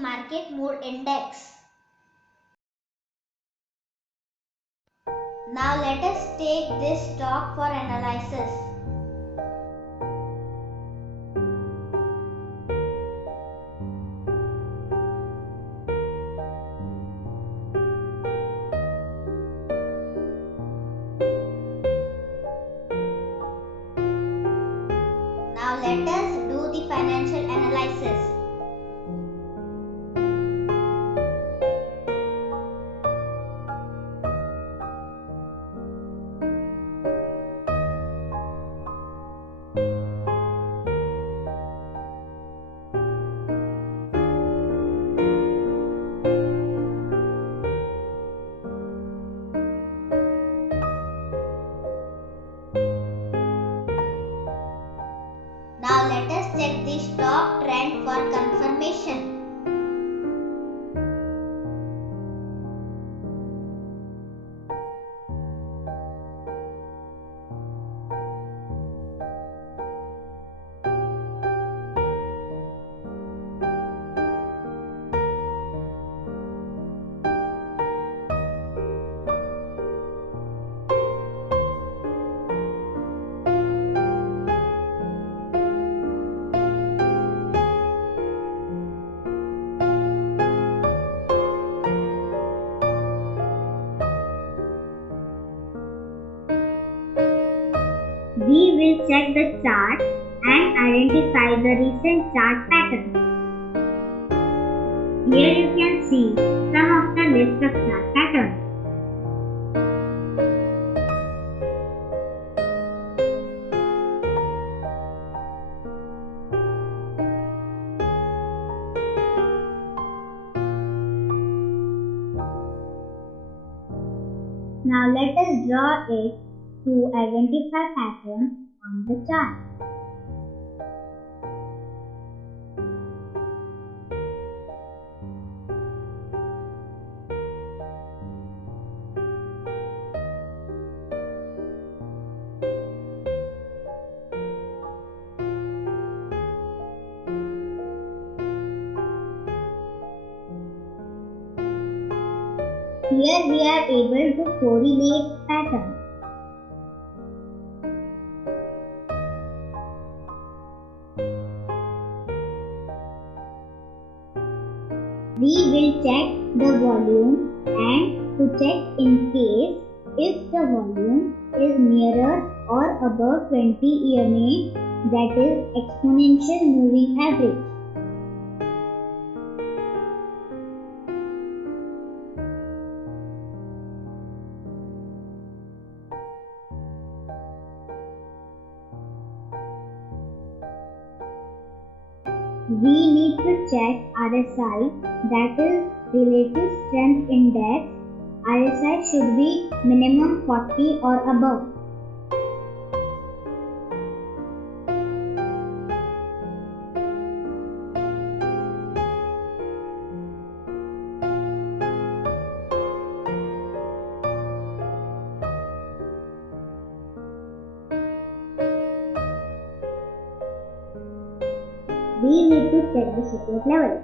market mood index. Now let us take this stock for analysis. Now let us do the financial analysis. Now let us check the stock trend for confirmation. We will check the chart and identify the recent chart pattern. Here you can see some of the list of chart patterns. Now let us draw it to identify patterns on the chart. Here we are able to correlate patterns. We will check the volume and to check in case if the volume is nearer or above 20 EMA, that is exponential moving average. We need to check RSI, that is Relative Strength Index. RSI should be minimum 40 or above. We need to check the support level.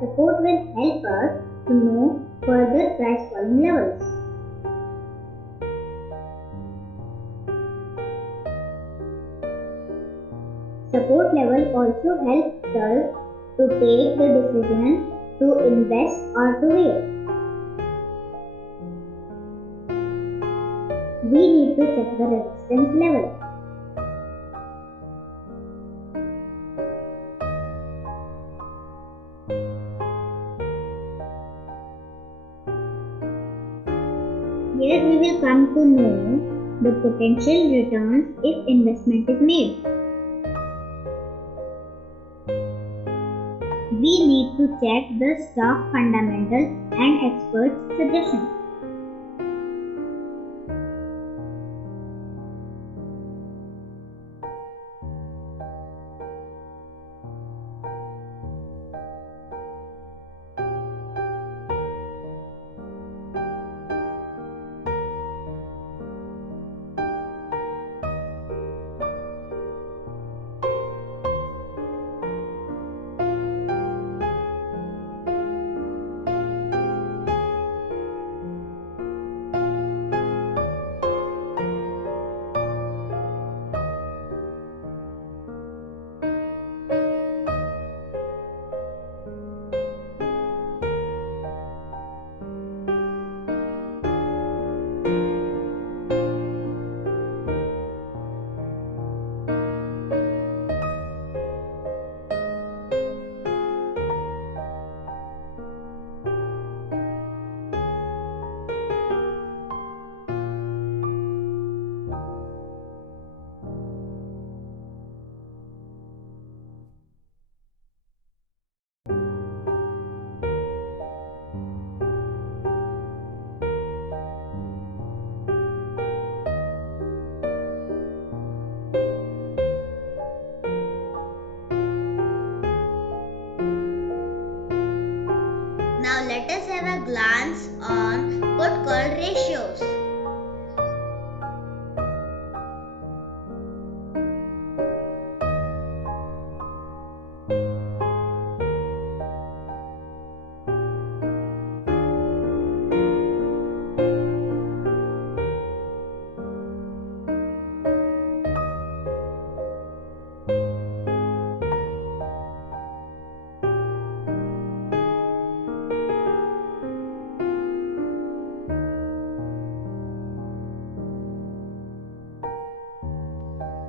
Support will help us to know further price falling levels. Support level also helps us to take the decision to invest or to wait. We need to check the resistance level. Here we will come to know the potential returns if investment is made. We need to check the stock fundamentals and experts' suggestions. let us have a glance on put call ratios.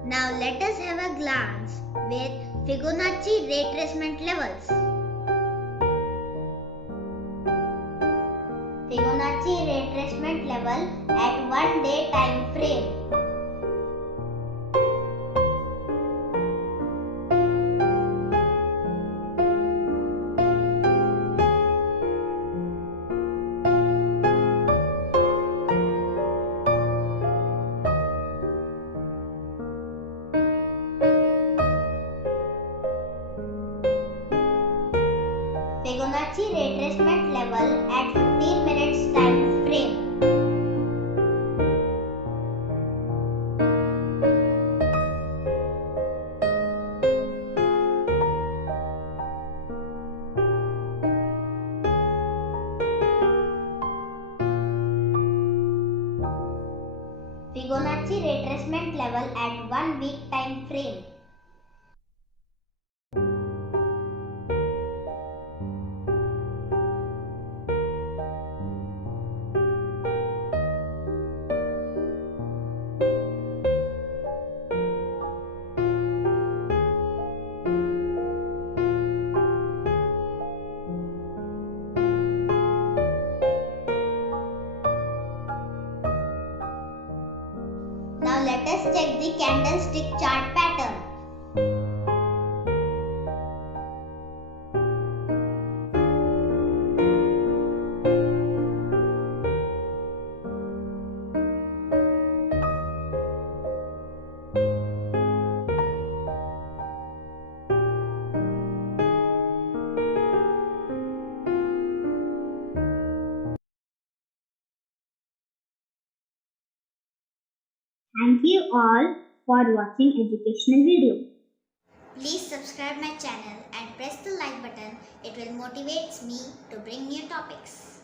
Now let us have a glance with Fibonacci retracement levels. Fibonacci retracement level at 1 day time frame. Fibonacci retracement level at 15 minutes time frame. Fibonacci retracement level at 1 week time frame. Now let us check the candlestick chart pattern. Thank you all for watching educational video. Please subscribe my channel and press the like button. It will motivate me to bring new topics.